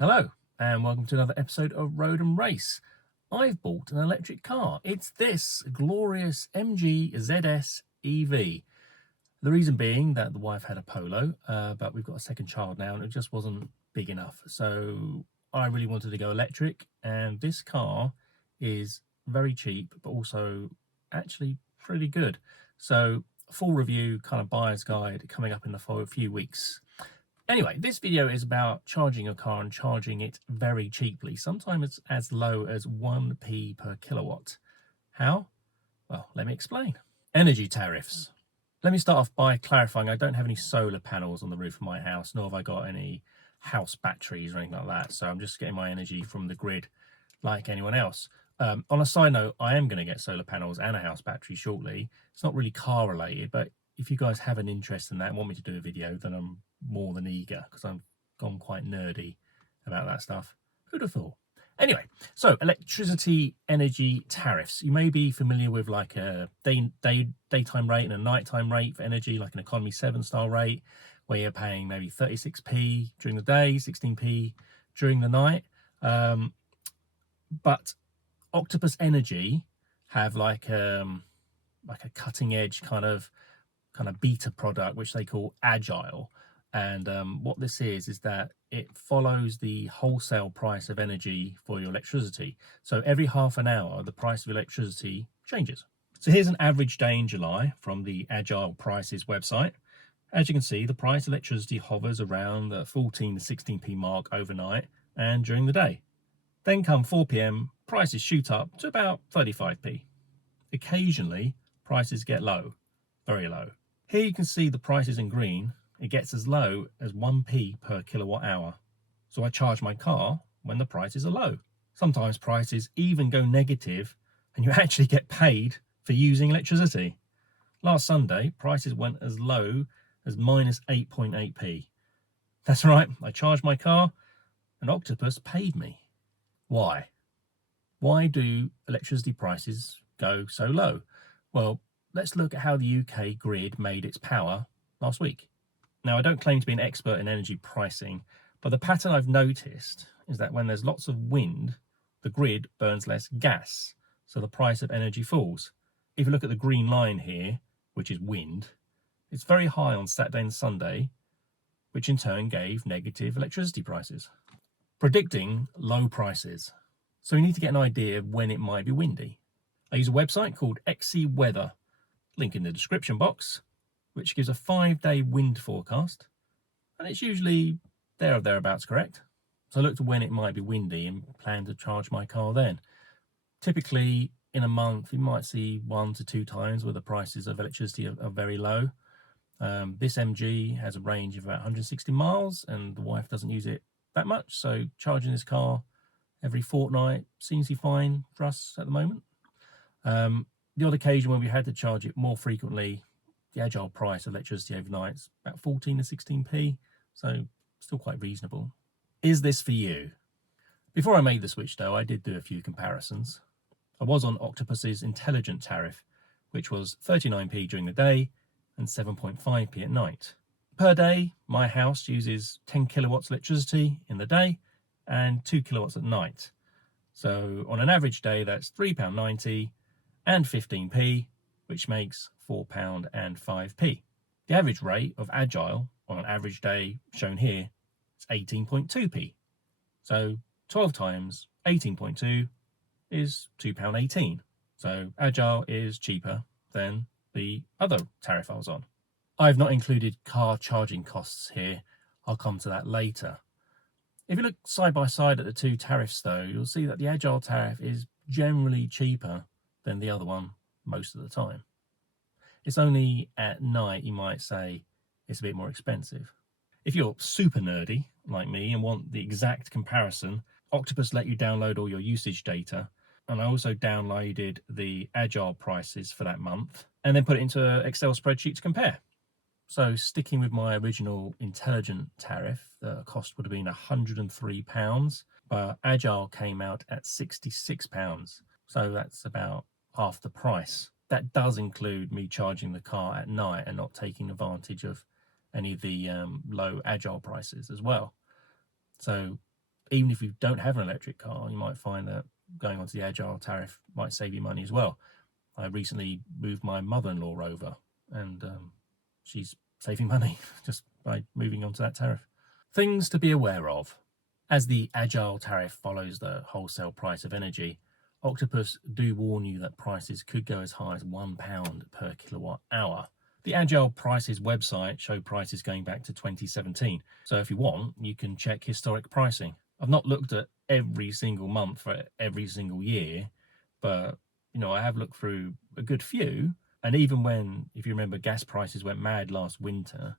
Hello, and welcome to another episode of Road and Race. I've bought an electric car. It's this glorious MG ZS EV. The reason being that the wife had a Polo, but we've got a second child now, and it just wasn't big enough. So I really wanted to go electric, and this car is very cheap, but also actually pretty good. So full review, kind of buyer's guide, coming up in a few weeks. Anyway, this video is about charging a car and charging it very cheaply. Sometimes it's as low as 1p per kilowatt. How? Well, let me explain. Energy tariffs. Let me start off by clarifying I don't have any solar panels on the roof of my house, nor have I got any house batteries or anything like that. So I'm just getting my energy from the grid like anyone else. On a side note, I am going to get solar panels and a house battery shortly. It's not really car related, but if you guys have an interest in that and want me to do a video, then I'm more than eager, because I've gone quite nerdy about that stuff. Who'd have thought? Anyway, so electricity energy tariffs. You may be familiar with like a daytime rate and a nighttime rate for energy, like an economy 7-star rate, where you're paying maybe 36p during the day, 16p during the night. But Octopus Energy have like a cutting edge kind of beta product, which they call Agile. And what this is that it follows the wholesale price of energy for your electricity. So every half an hour, the price of electricity changes. So here's an average day in July from the Agile Prices website. As you can see, the price of electricity hovers around the 14 to 16p mark overnight and during the day. Then come 4 p.m, prices shoot up to about 35p. Occasionally, prices get low, very low. Here you can see the prices in green. It gets as low as 1p per kilowatt hour. So I charge my car when the prices are low. Sometimes prices even go negative and you actually get paid for using electricity. Last Sunday, prices went as low as minus 8.8p. That's right, I charged my car and Octopus paid me. Why? Why do electricity prices go so low? Well, let's look at how the UK grid made its power last week. Now, I don't claim to be an expert in energy pricing, but the pattern I've noticed is that when there's lots of wind, the grid burns less gas, so the price of energy falls. If you look at the green line here, which is wind, it's very high on Saturday and Sunday, which in turn gave negative electricity prices. Predicting low prices. So you need to get an idea of when it might be windy. I use a website called XC Weather, link in the description box, which gives a 5-day wind forecast, and it's usually there or thereabouts correct. So I looked at when it might be windy and plan to charge my car then. Typically in a month, you might see 1 to 2 times where the prices of electricity are very low. This MG has a range of about 160 miles and the wife doesn't use it that much, so charging this car every fortnight seems to be fine for us at the moment. The odd occasion when we had to charge it more frequently, the Agile price of electricity overnight is about 14 to 16p, so still quite reasonable. Is this for you? Before I made the switch though, I did do a few comparisons. I was on Octopus's intelligent tariff, which was 39p during the day and 7.5p at night. Per day, my house uses 10 kilowatts electricity in the day and 2 kilowatts at night. So on an average day, that's £3.90 and 15p, which makes £4 and 5p. The average rate of Agile on an average day shown here is 18.2p. So 12 times 18.2 is £2.18. So Agile is cheaper than the other tariff I was on. I've not included car charging costs here. I'll come to that later. If you look side by side at the two tariffs though, you'll see that the Agile tariff is generally cheaper than the other one most of the time. It's only at night you might say it's a bit more expensive. If you're super nerdy like me and want the exact comparison, Octopus let you download all your usage data, and I also downloaded the Agile prices for that month and then put it into an Excel spreadsheet to compare. So sticking with my original intelligent tariff, the cost would have been £103, but Agile came out at £66. So that's about half the price. That does include me charging the car at night and not taking advantage of any of the low Agile prices as well. So even if you don't have an electric car, you might find that going onto the Agile tariff might save you money as well. I recently moved my mother-in-law over, and she's saving money just by moving onto that tariff. Things to be aware of. As the Agile tariff follows the wholesale price of energy, Octopus do warn you that prices could go as high as £1 per kilowatt hour. The Agile Prices website showed prices going back to 2017, so if you want, you can check historic pricing. I've not looked at every single month for every single year, but I have looked through a good few, and even when, if you remember, gas prices went mad last winter,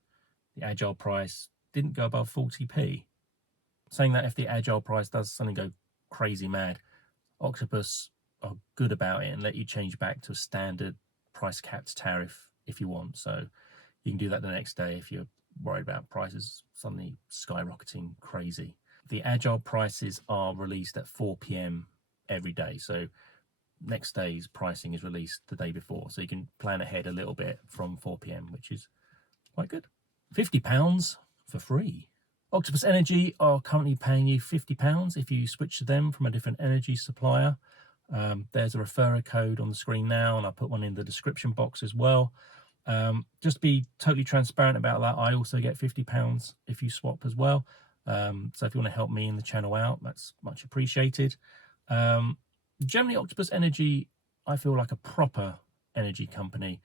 the Agile price didn't go above 40p. Saying that if the Agile price does suddenly go crazy mad, Octopus are good about it and let you change back to a standard price capped tariff if you want. So you can do that the next day if you're worried about prices suddenly skyrocketing crazy. The Agile prices are released at 4 p.m. every day. So next day's pricing is released the day before. So you can plan ahead a little bit from 4 p.m, which is quite good. £50 for free. Octopus Energy are currently paying you £50 if you switch to them from a different energy supplier. There's a referrer code on the screen now, and I'll put one in the description box as well. Just to be totally transparent about that, I also get £50 if you swap as well. So if you want to help me in the channel out, that's much appreciated. Generally, Octopus Energy, I feel like a proper energy company.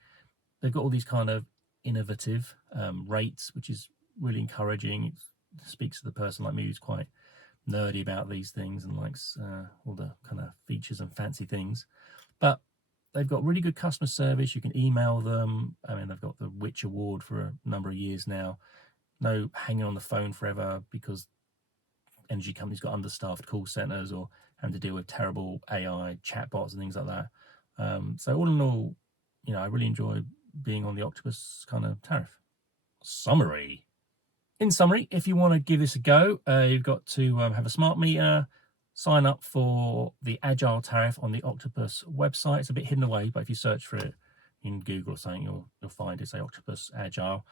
They've got all these kind of innovative rates, which is really encouraging. It speaks to the person like me who's quite nerdy about these things and likes all the kind of features and fancy things. But they've got really good customer service. You can email them. I mean, they've got the Which Award for a number of years now. No hanging on the phone forever because energy companies got understaffed call centers or having to deal with terrible AI chatbots and things like that. So all in all, I really enjoy being on the Octopus kind of tariff. Summary. In summary, if you want to give this a go, you've got to have a smart meter, sign up for the Agile tariff on the Octopus website. It's a bit hidden away, but if you search for it in Google or something, you'll find it, say Octopus Agile.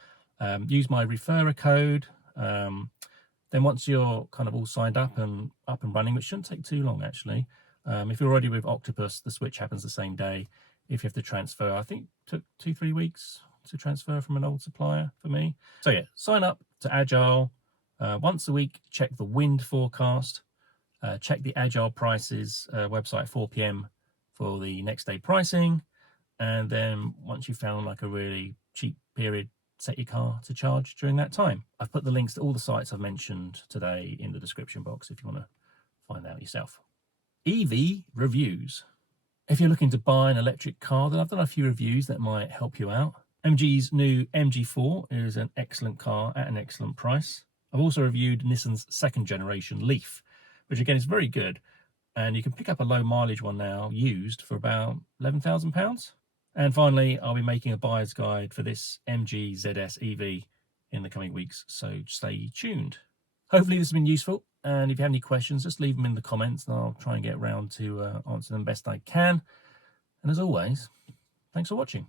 Use my referrer code. Then once you're kind of all signed up and running, which shouldn't take too long actually. If you're already with Octopus, the switch happens the same day. If you have to transfer, I think it took 2-3 weeks to transfer from an old supplier for me. So yeah, sign up to Agile. Once a week, check the wind forecast. Check the Agile prices website at 4 p.m. for the next day pricing. And then once you've found like a really cheap period, set your car to charge during that time. I've put the links to all the sites I've mentioned today in the description box if you want to find out yourself. EV reviews. If you're looking to buy an electric car, then I've done a few reviews that might help you out. MG's new MG4 is an excellent car at an excellent price. I've also reviewed Nissan's second generation Leaf, which again is very good. And you can pick up a low mileage one now, used, for about £11,000. And finally, I'll be making a buyer's guide for this MG ZS EV in the coming weeks, so stay tuned. Hopefully this has been useful, and if you have any questions, just leave them in the comments and I'll try and get around to answer them best I can. And as always, thanks for watching.